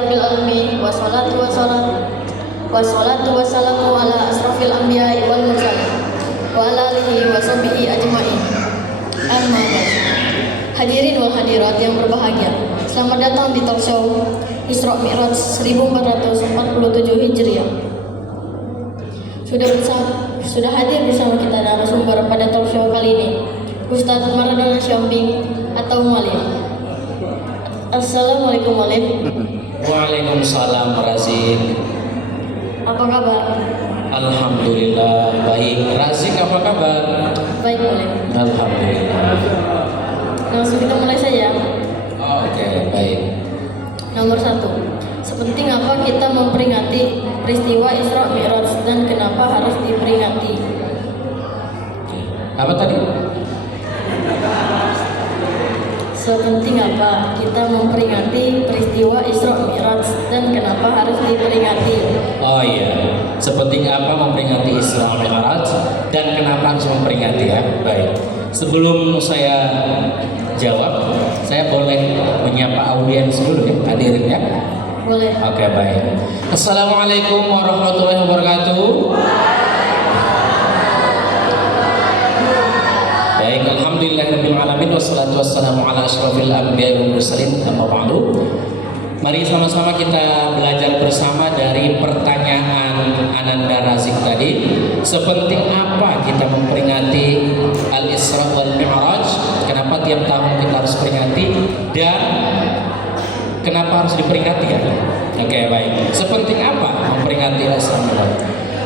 Rabbil alamin wassalatu wassalamu ala asrafil anbiya'i wal mursalin wa ala alihi wa sahbihi ajma'in. Amma ba'd. Hadirin wal hadirat yang berbahagia, selamat datang di talk show Isra Mi'raj 1447 Hijriah. Sudah hadir bersama kita narasumber pada talk show kali ini, Ustadz Maradona Syambing atau Mualim. Assalamualaikum Mualim. Waalaikumsalam Razik. Apa kabar? Alhamdulillah baik. Razik apa kabar? Baik Mualim. Alhamdulillah. Langsung kita mulai saja. Oke, baik. Nomor 1. Sepenting apa kita memperingati peristiwa Isra Mi'raj dan kenapa harus diperingati? Apa tadi? Sepenting apa kita memperingati peristiwa Isra Mi'raj dan kenapa harus diperingati? Oh iya. Sepenting apa memperingati Isra Mi'raj dan kenapa harus memperingati ya? Baik. Sebelum saya jawab, saya boleh menyapa audiens dulu ya, hadirin ya. Boleh. Oke, baik. Assalamualaikum warahmatullahi wabarakatuh. Baik, alhamdulillahirabbil alamin wassalatu wassalamu ala asyrofil anbiya'i wal mursalin amma ba'du. Mari sama-sama kita belajar bersama dari pertanyaan Ananda Razik tadi. Sepenting apa kita memperingati Al-Isra wal Mi'raj? Kenapa tiap tahun kita harus peringati dan kenapa harus diperingati ya? Oke, baik. Sepenting apa memperingati Isra Mi'raj?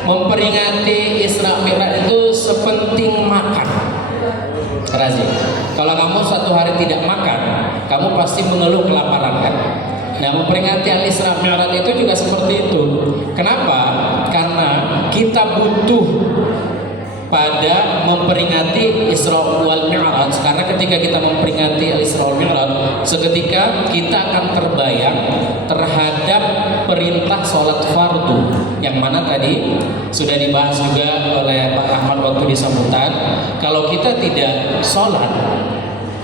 Memperingati Isra Mi'raj itu sepenting makan. Razik, kalau kamu satu hari tidak makan, kamu pasti mengeluh kelaparan kan? Nah, memperingati Al-Isra Mi'raj itu juga seperti itu. Kenapa? Karena kita butuh pada memperingati Isra wal Mi'raj, karena ketika kita memperingati Al-Isra wal Mi'raj, seketika kita akan terbayang terhadap perintah sholat fardu, yang mana tadi sudah dibahas juga oleh Pak Ahmad waktu di sambutan. Kalau kita tidak sholat,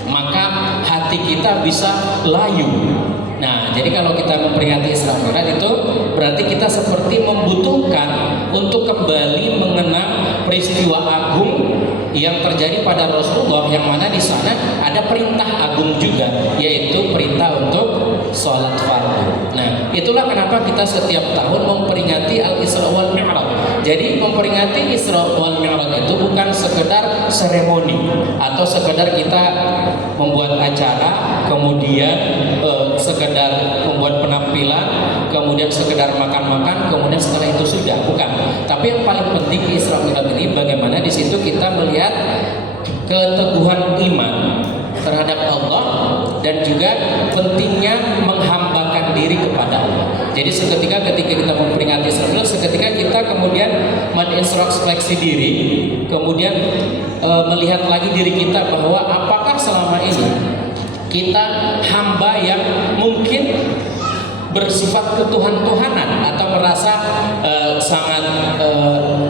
maka hati kita bisa layu. Nah, jadi kalau kita memperingati Isra Mi'raj itu berarti kita seperti membutuhkan untuk kembali mengenang peristiwa agung yang terjadi pada Rasulullah, yang mana di sana ada perintah agung juga, yaitu perintah untuk sholat fardu. Nah, itulah kenapa kita setiap tahun memperingati Al-Isra wal Mi'raj. Jadi memperingati Isra wal Mi'raj itu bukan sekedar seremoni atau sekedar kita membuat acara, kemudian sekedar membuat penampilan, kemudian sekedar makan-makan, kemudian setelah itu sudah, bukan. Tapi yang paling penting di Isra Mi'raj ini bagaimana di situ kita melihat keteguhan iman terhadap Allah dan juga pentingnya menghambakan diri kepada Allah. Jadi ketika kita memperingati Isra Mi'raj, seketika kita kemudian menintrospeksi diri, kemudian melihat lagi diri kita bahwa apakah selama ini kita hamba yang mungkin bersifat ketuhan-tuhanan atau merasa sangat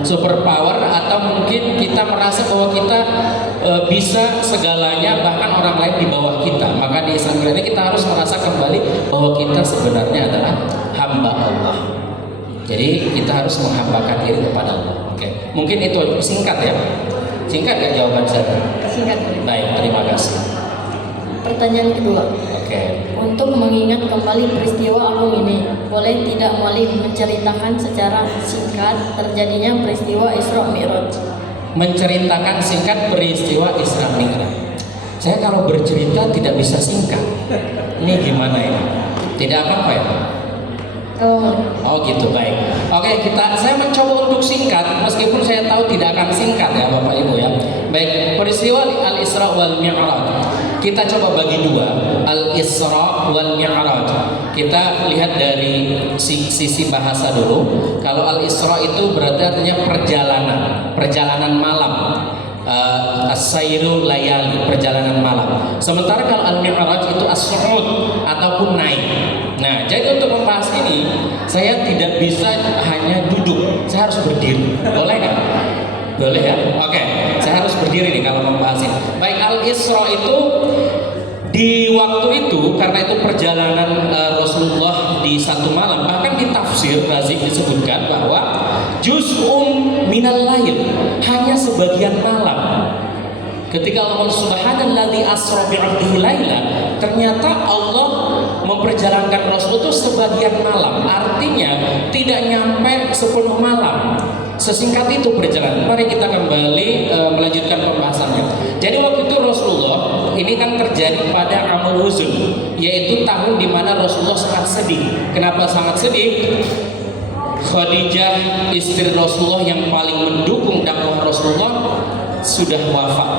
super power, atau mungkin kita merasa bahwa kita bisa segalanya, bahkan orang lain di bawah kita. Maka di Isra Mi'raj ini kita harus merasa kembali bahwa kita sebenarnya adalah hamba Allah. Jadi kita harus menghambakan diri kepada Allah. Oke, mungkin itu singkat ya. Singkat gak jawaban saya? Singkat. Baik, terima kasih. Pertanyaan kedua. Oke. Untuk mengingat kembali peristiwa agung ini, boleh tidak Mualim menceritakan secara singkat terjadinya peristiwa Isra Mi'raj? Menceritakan singkat peristiwa Isra Mi'raj. Saya kalau bercerita tidak bisa singkat. Ini gimana ini? Tidak apa-apa ya? Oh gitu, baik. Oke, saya mencoba untuk singkat, meskipun saya tahu tidak akan singkat ya Bapak Ibu ya. Baik, peristiwa Al-Isra wal Mi'raj kita coba bagi dua, Al-Isra wal Mi'raj. Kita lihat dari sisi bahasa dulu. Kalau Al-Isra itu berarti artinya perjalanan malam. As-sairu layali, perjalanan malam. Sementara kalau Al-Mi'raj itu as-su'ud ataupun naik. Nah, jadi untuk membahas ini saya tidak bisa hanya duduk, saya harus berdiri. Boleh nggak? Boleh ya? Oke, saya harus berdiri nih kalau membahas ini. Baik, Al-Isra itu Di waktu itu, karena itu perjalanan Rasulullah di satu malam, bahkan di tafsir Razik disebutkan bahwa juz'um minal lail, hanya sebagian malam. Ketika Allah Subhanalladzi asra bi'abdihi laila, ternyata Allah memperjalankan Rasul itu sebagian malam, artinya tidak nyampe 10 malam. Sesingkat itu perjalanan. Mari kita kembali melanjutkan pembahasannya. Jadi waktu itu Rasulullah ini kan terjadi pada Amul Huzn, yaitu tahun di mana Rasulullah sangat sedih. Kenapa sangat sedih? Khadijah istri Rasulullah yang paling mendukung dakwah Rasulullah sudah wafat.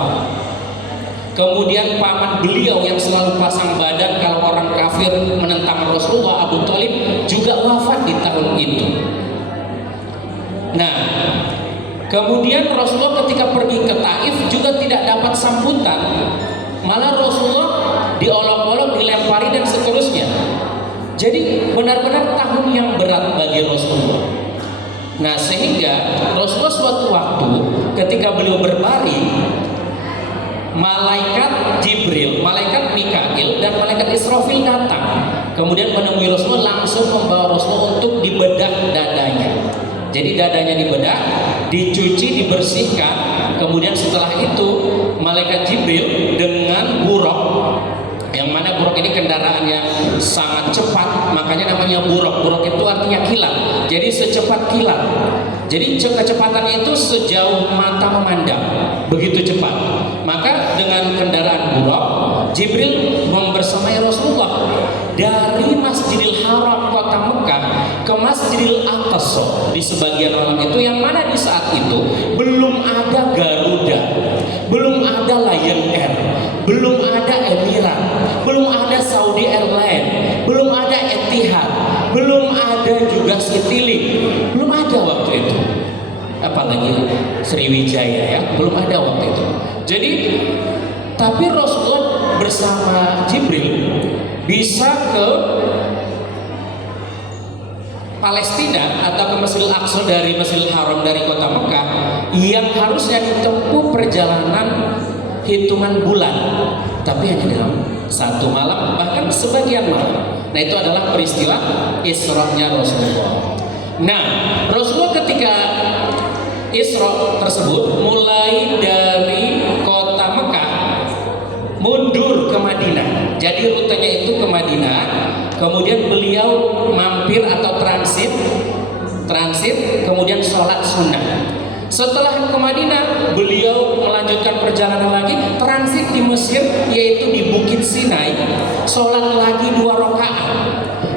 Kemudian paman beliau yang selalu pasang badan kalau orang kafir menentang Rasulullah, Abu Thalib, juga wafat di tahun itu. Nah, kemudian Rasulullah ketika pergi ke Taif juga tidak dapat sambutan. Malah Rasulullah diolok-olok, dilempari dan seterusnya. Jadi benar-benar tahun yang berat bagi Rasulullah. Nah, sehingga Rasulullah suatu waktu ketika beliau berbaring, malaikat Jibril, malaikat Mikail dan malaikat Israfil datang. Kemudian menemui Rasulullah, langsung membawa Rasulullah untuk dibedah dadanya. Jadi dadanya dibedah, dicuci, dibersihkan. Kemudian setelah itu malaikat Jibril dengan buraq, yang mana buraq ini kendaraan yang sangat cepat, makanya namanya buraq. Buraq itu artinya kilat. Jadi secepat kilat. Jadi kecepatannya itu sejauh mata memandang, begitu cepat. Maka dengan kendaraan buraq, Jibril membersamai Rasulullah dari Masjidil Haram kota Mekah ke Masjidil Aqsa di sebagian malam itu, yang mana di saat itu belum ada Garuda, belum ada Lion Air, belum ada Emirates, belum ada Saudi Airlines, belum ada Etihad, belum ada juga Citylink, belum ada waktu itu. Apalagi Sriwijaya, ya, belum ada waktu itu. Jadi tapi Rasulullah bersama Jibril bisa ke Palestina atau ke Masjidil Aqsa dari Masjidil Haram dari kota Mekah, yang harusnya ditempuh perjalanan hitungan bulan, tapi hanya dalam satu malam, bahkan sebagian malam. Nah, itu adalah peristiwa Isra-nya Rasulullah. Nah, Rasulullah ketika Isra tersebut mulai dari kota Mekah mundur ke Madinah. Jadi rutenya itu ke Madinah. Kemudian beliau mampir atau transit, kemudian sholat sunnah. Setelah ke Madinah, beliau melanjutkan perjalanan lagi, transit di Mesir, yaitu di Bukit Sinai, sholat lagi 2 rakaat.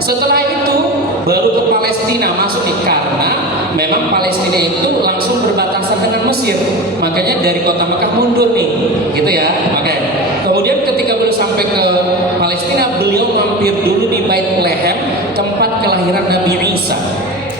Setelah itu baru ke Palestina masuk nih, karena memang Palestina itu langsung berbatasan dengan Mesir, makanya dari kota Mekah mundur nih, gitu ya. Makanya kemudian ketika beliau sampai ke Palestina, beliau mampir dulu di Baitlaham, tempat kelahiran Nabi Isa.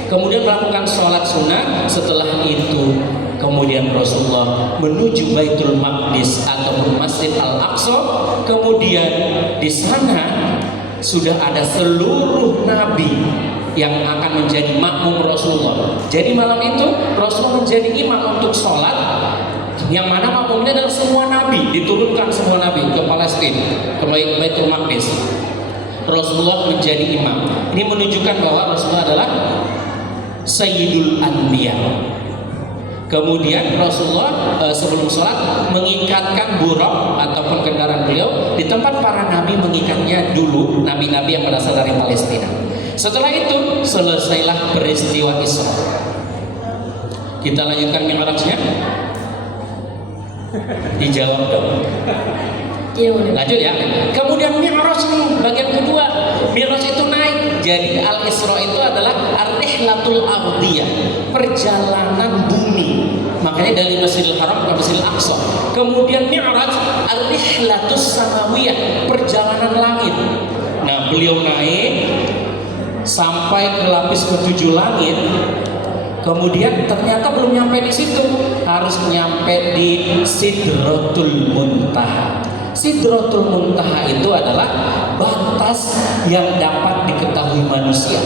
Kemudian melakukan sholat sunnah. Setelah itu kemudian Rasulullah menuju Baitul Maqdis atau Masjid Al-Aqsa. Kemudian di sana sudah ada seluruh nabi yang akan menjadi makmum Rasulullah. Jadi malam itu Rasulullah menjadi imam untuk sholat, yang mana makmumnya adalah semua nabi, diturunkan semua nabi ke Palestina, ke Baitul Maqdis. Rasulullah menjadi imam. Ini menunjukkan bahwa Rasulullah adalah Sayyidul Anbiya. Kemudian Rasulullah sebelum sholat mengikatkan buraq ataupun kendaraan beliau di tempat para nabi mengikatnya dulu, nabi-nabi yang berasal dari Palestina. Setelah itu selesailah peristiwa Isra. Kita lanjutkan Mi'rajnya. Dijawab dong. Lanjut ya. Kemudian Mi'raj nih, bagian kedua. Mi'raj itu naik. Jadi Al-Isra itu adalah Ar-Rihlatul Ardiyah, perjalanan bumi. Makanya dari Masjidil Haram ke Masjidil Aqsa. Kemudian Mi'raj Ar-Rihlatus Samawiyah, perjalanan langit. Nah, beliau naik sampai ke lapis ke-7 langit. Kemudian ternyata belum nyampe di situ, harus nyampe di Sidratul Muntaha. Sidratul Muntaha itu adalah batas yang dapat diketahui manusia.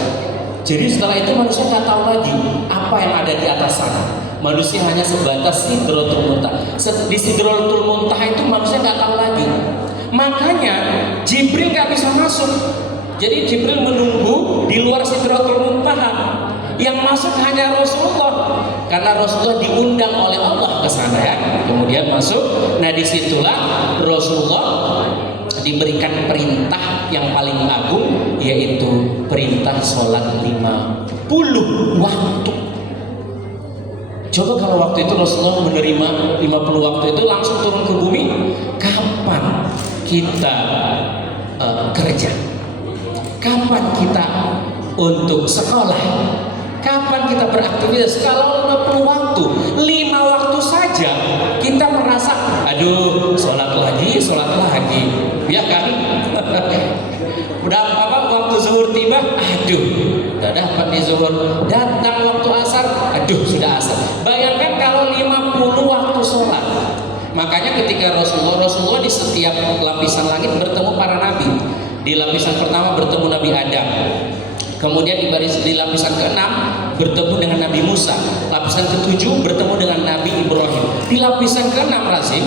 Jadi setelah itu manusia nggak tahu lagi apa yang ada di atas sana. Manusia hanya sebatas Sidratul Muntaha. Di Sidratul Muntaha itu manusia nggak tahu lagi. Makanya Jibril gak bisa masuk. Jadi Jibril menunggu di luar Sidratul Muntaha. Yang masuk hanya Rasulullah, karena Rasulullah diundang oleh Allah ke sana ya. Kemudian masuk. Nah disitulah Rasulullah diberikan perintah yang paling agung, yaitu perintah sholat 50 waktu. Coba kalau waktu itu Rasulullah menerima 50 waktu itu langsung turun ke bumi, kapan kita kerja? Kapan kita untuk sekolah? Kapan kita beraktivitas? Kalau 50 waktu, 5 waktu saja kita merasa, aduh, sholat lagi, ya kan? Udah waktu zuhur tiba, aduh, udah dapat di zuhur. Datang waktu asar, aduh, sudah asar. Bayangkan kalau 50 waktu sholat. Makanya ketika Rasulullah di setiap lapisan langit bertemu para nabi. Di lapisan pertama bertemu Nabi Adam. Kemudian di lapisan ke-6 bertemu dengan Nabi Musa. Lapisan ke-7 bertemu dengan Nabi Ibrahim. Di lapisan ke-6 Razik,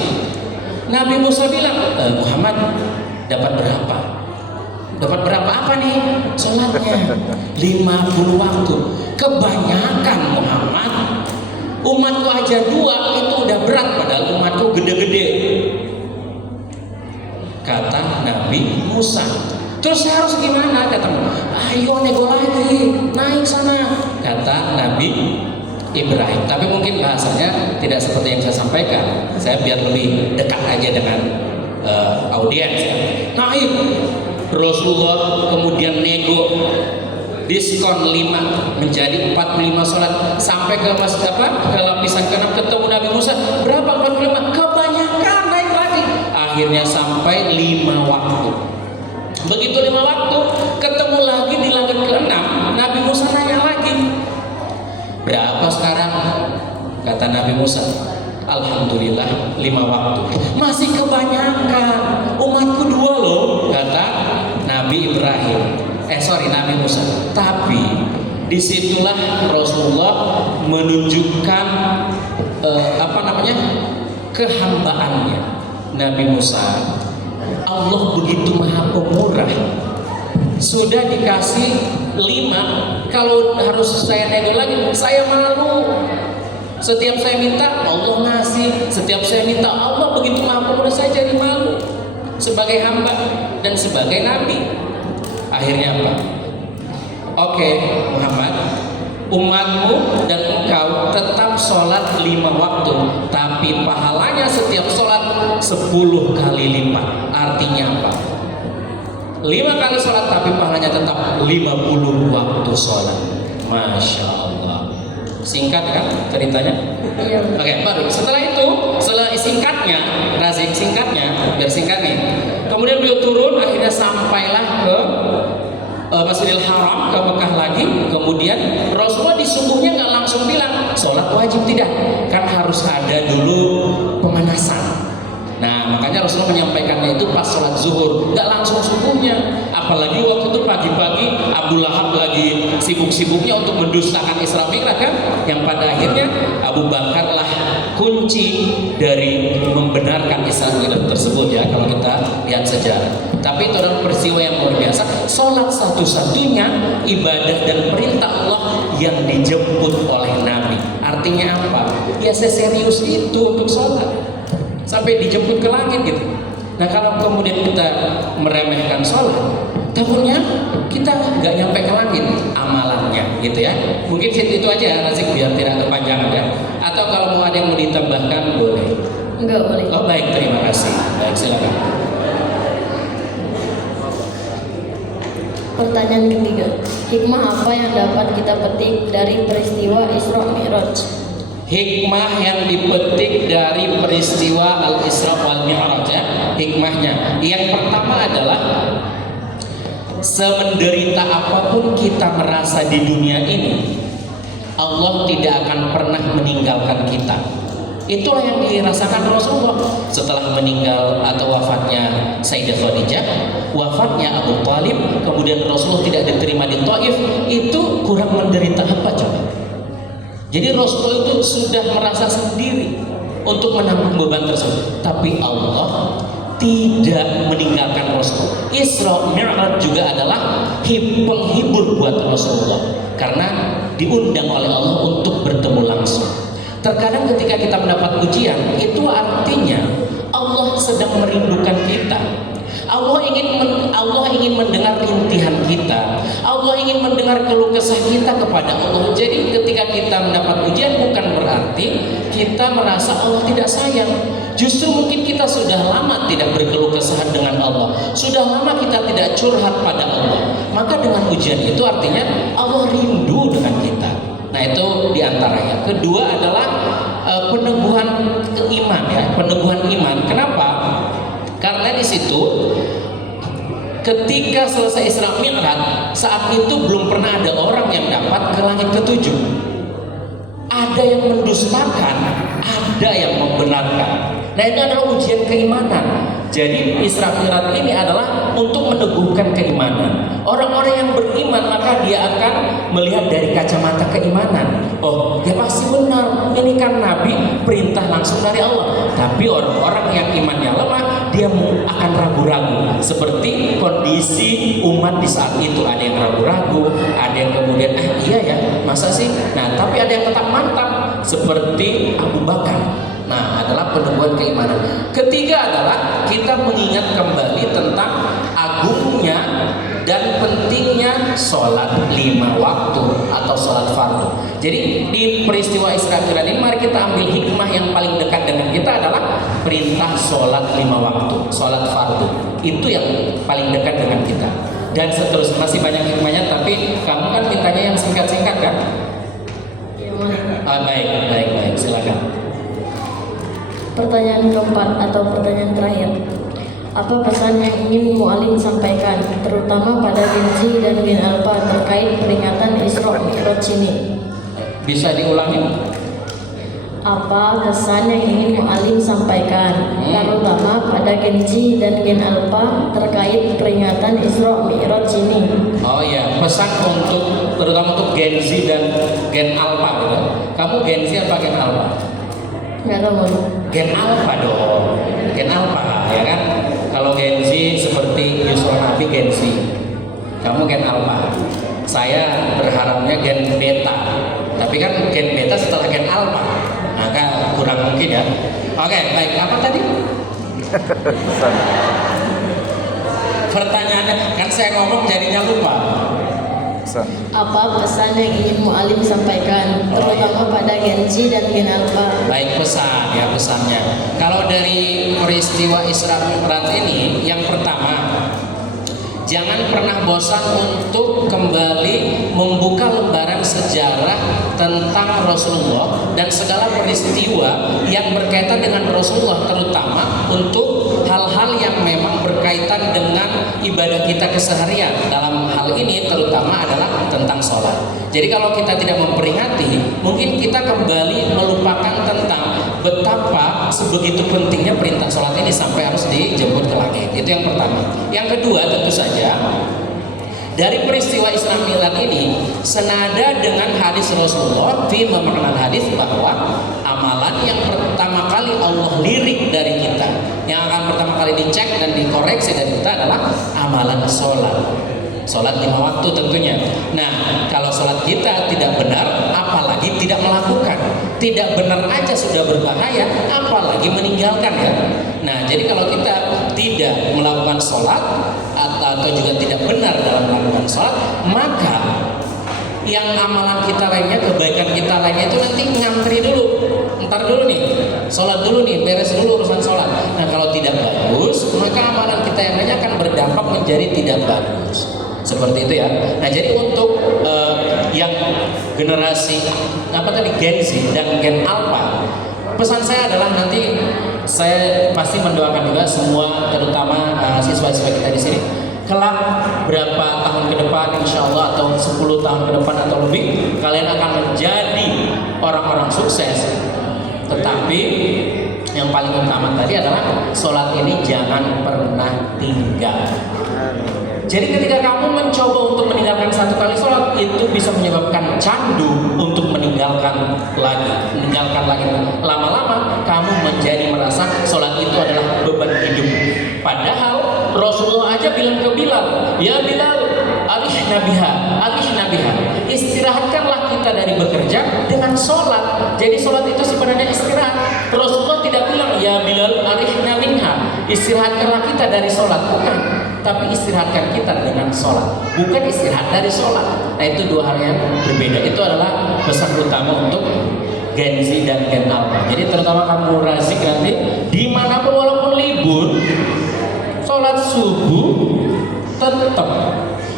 Nabi Musa bilang, Muhammad dapat berapa? Dapat berapa apa nih sholatnya? 50 waktu. Kebanyakan Muhammad. Umatku aja 2 itu udah berat, padahal umatku gede-gede. Kata Nabi Musa. Terus harus gimana? Kata, ayo nego lagi, naik sana. Kata Nabi Ibrahim. Tapi mungkin bahasanya tidak seperti yang saya sampaikan. Saya biar lebih dekat aja dengan audiens. Naik. Rasulullah kemudian nego diskon 5 menjadi 45 sholat sampai ke ke lapisan ke-6 ketemu Nabi Musa. Berapa 45? Kebanyakan, naik lagi. Akhirnya sampai 5 waktu. Begitu 5 waktu, ketemu lagi di langit ke-6, Nabi Musa nanya lagi, berapa sekarang? Kata Nabi Musa, alhamdulillah 5 waktu. Masih kebanyakan, umatku 2 loh, kata Nabi Nabi Musa. Tapi disitulah Rasulullah menunjukkan kehambaannya. Nabi Musa, Allah begitu maha pemurah, sudah dikasih 5, kalau harus saya nego lagi, saya malu. Setiap saya minta Allah ngasih, setiap saya minta Allah begitu maha pemurah, saya jadi malu sebagai hamba dan sebagai nabi. Akhirnya apa? Oke, Muhammad, umatmu dan engkau tetap sholat 5 waktu, tapi pahalanya setiap sholat 10 kali lipat. Artinya apa? 5 kali sholat tapi pahalanya tetap 50 waktu sholat. Masya Allah. Singkat kan ceritanya? Iya. Oke, baru setelah itu, setelah singkatnya, Razik singkatnya, biar singkat nih. Kemudian beliau turun, akhirnya sampailah ke Masjidil Haram, ke Mekah lagi. Kemudian Rasulullah di subuhnya nggak langsung bilang sholat wajib, tidak, kan harus ada dulu pemanasan. Nah, makanya Rasulullah menyampaikannya itu pas sholat zuhur, nggak langsung subuhnya. Apalagi waktu itu pagi-pagi Abu Lahab lagi sibuk-sibuknya untuk mendustakan Isra Mi'raj kan, yang pada akhirnya Abu Bakar lah kunci dari membenarkan Isra Mi'raj tersebut ya, kalau kita lihat sejarah. Tapi itu adalah peristiwa yang luar biasa. Sholat satu-satunya ibadah dan perintah Allah yang dijemput oleh Nabi. Artinya apa? Ya seserius itu untuk sholat, sampai dijemput ke langit gitu. Nah, kalau kemudian kita meremehkan sholat, takutnya kita nggak nyampe ke langit amalannya gitu ya. Mungkin itu aja Razik biar tidak kepanjangan ya. Atau kalau mau ada yang mau ditambahkan boleh. Enggak boleh. Oh baik, terima kasih. Baik, silakan. Pertanyaan ketiga, hikmah apa yang dapat kita petik dari peristiwa Isra Mi'raj? Hikmah yang dipetik dari peristiwa Al-Isra wal Mi'raj ya. Hikmahnya yang pertama adalah semenderita apapun kita merasa di dunia ini, Allah tidak akan pernah meninggalkan kita. Itulah yang dirasakan Rasulullah setelah meninggal atau wafatnya Sayyidah Khadijah, wafatnya Abu Thalib, kemudian Rasulullah tidak diterima di Taif. Itu kurang menderita apa coba? Jadi Rasulullah itu sudah merasa sendiri untuk menanggung beban tersebut, tapi Allah tidak meninggalkan Rasul. Isra Mi'raj juga adalah penghibur buat Rasulullah karena diundang oleh Allah untuk bertemu langsung. Terkadang ketika kita mendapat ujian, itu artinya Allah sedang merindukan kita. Allah ingin mendengar rintihan kita. Allah ingin mendengar keluh kesah kita kepada Allah. Jadi ketika kita mendapat ujian bukan berarti kita merasa Allah tidak sayang. Justru mungkin kita sudah lama tidak berkeluh kesah dengan Allah. Sudah lama kita tidak curhat pada Allah. Maka dengan ujian itu artinya Allah rindu dengan kita. Nah itu diantaranya. Kedua adalah peneguhan iman ya, peneguhan iman. Kenapa? Karena di situ ketika selesai Isra Mi'raj, saat itu belum pernah ada orang yang dapat ke langit ketujuh. Ada yang mendustakan, ada yang membenarkan. Nah itu adalah ujian keimanan. Jadi Isra Mi'raj ini adalah untuk meneguhkan keimanan. Orang-orang yang beriman maka dia akan melihat dari kacamata keimanan. Oh, ya pasti benar. Ini kan Nabi perintah langsung dari Allah. Tapi orang-orang yang imannya lemah, dia akan ragu-ragu. Seperti kondisi umat di saat itu, ada yang ragu-ragu, ada yang kemudian iya ya, masa sih? Nah, tapi ada yang tetap mantap seperti Abu Bakar. Nah, adalah peneguhan keimanan. Ketiga adalah kita mengingat kembali tentang agungnya dan pentingnya sholat 5 waktu atau sholat fardu. Jadi di peristiwa Isra Mi'raj ini mari kita ambil hikmah yang paling dekat dengan kita adalah perintah sholat 5 waktu, sholat fardu. Itu yang paling dekat dengan kita. Dan seterusnya masih banyak hikmahnya, tapi kamu kan mintanya yang singkat-singkat kan? Yang mana? Baik, silakan. Pertanyaan keempat atau pertanyaan terakhir. Apa pesan yang ingin Mu'alim sampaikan, terutama pada Gen Z dan Gen Alpha terkait peringatan Isra Mi'raj ini? Bisa diulangi? Apa pesan yang ingin Mu'alim sampaikan, terutama pada Gen Z dan Gen Alpha terkait peringatan Isra Mi'raj ini? Oh iya, pesan untuk terutama untuk Gen Z dan Gen Alpha gitu. Kamu Gen Z apa Gen Alpha? Nggak tahu. Gen Alpha dong, Gen Alpha ya kan? Kalau Gen Z seperti Yusuf Nabi Gen Z, kamu Gen Alpha. Saya berharapnya Gen Beta, tapi kan Gen Beta setelah Gen Alpha, maka kurang mungkin ya. Oke, baik. Apa tadi? Pertanyaannya kan saya ngomong jadinya lupa. Apa pesan yang ingin Mu'alim sampaikan, terutama pada Gen Z dan Gen Alpha? Baik, pesan ya, pesannya. Kalau dari peristiwa Isra Mi'raj ini, yang pertama, jangan pernah bosan untuk kembali membuka lembaran sejarah tentang Rasulullah dan segala peristiwa yang berkaitan dengan Rasulullah, terutama untuk hal-hal yang memang berkaitan dengan ibadah kita keseharian. Dalam hal ini terutama adalah tentang sholat. Jadi kalau kita tidak memperingati, mungkin kita kembali melupakan tentang betapa sebegitu pentingnya perintah sholat ini sampai harus dijemput ke langit. Itu yang pertama. Yang kedua, tentu saja dari peristiwa Isra Mi'raj ini senada dengan hadis Rasulullah fi memaknai hadis bahwa amalan yang pertama kali Allah lirik dari kita, yang akan pertama kali dicek dan dikoreksi dari kita adalah amalan sholat. Sholat 5 waktu tentunya. Nah, kalau sholat kita tidak benar, apalagi tidak melakukan. Tidak benar aja sudah berbahaya, apalagi meninggalkan ya. Nah, jadi kalau kita tidak melakukan sholat atau juga tidak benar dalam melakukan sholat, maka yang amalan kita lainnya, kebaikan kita lainnya itu nanti ngantri dulu. Ntar dulu nih, sholat dulu nih, beres dulu urusan sholat. Nah, kalau tidak bagus, maka amalan kita yang lainnya akan berdampak menjadi tidak bagus. Seperti itu ya. Nah, jadi untuk yang generasi Gen Z dan Gen Alpha, pesan saya adalah nanti saya pasti mendoakan juga semua, terutama siswa-siswa kita di sini, kelak berapa tahun ke depan, insya Allah atau 10 tahun ke depan atau lebih, kalian akan menjadi orang-orang sukses. Tetapi yang paling utama tadi adalah sholat ini jangan pernah tinggal. Jadi ketika kamu mencoba untuk meninggalkan satu kali sholat, itu bisa menyebabkan candu untuk meninggalkan lagi. Lama-lama kamu menjadi merasa sholat itu adalah beban hidup. Rasulullah aja bilang ke Bilal, ya Bilal, arihna biha, istirahatkanlah kita dari bekerja dengan sholat. Jadi sholat itu sebenarnya istirahat. Rasulullah tidak bilang, ya Bilal, arihna minha, istirahatkanlah kita dari sholat, bukan. Tapi istirahatkan kita dengan sholat, bukan istirahat dari sholat. Nah, itu dua hal yang berbeda. Itu adalah pesan utama untuk Gen Z dan Gen Alpha. Jadi terutama kamu Razik nanti, dimanapun walaupun libur, sholat subuh tetap,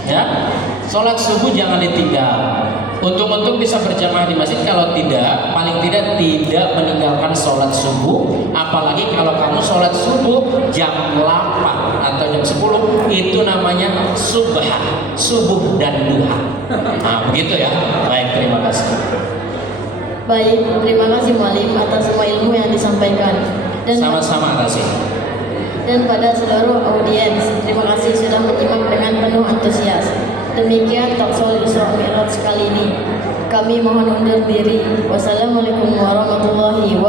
ya, sholat subuh jangan ditinggal. Untung-untung bisa berjamaah di masjid. Kalau tidak, paling tidak meninggalkan sholat subuh. Apalagi kalau kamu sholat subuh jam 8 atau jam 10, itu namanya subuh dan duha. Nah, begitu ya. Baik, terima kasih. Baik, terima kasih Mualim atas semua ilmu yang disampaikan. Dan Sama-sama kasih. Dan pada seluruh audiens, terima kasih sudah menyimak dengan penuh antusias. Demikian Talkshow Isra Mi'raj kali ini. Kami mohon undur diri. Wassalamualaikum warahmatullahi wabarakatuh.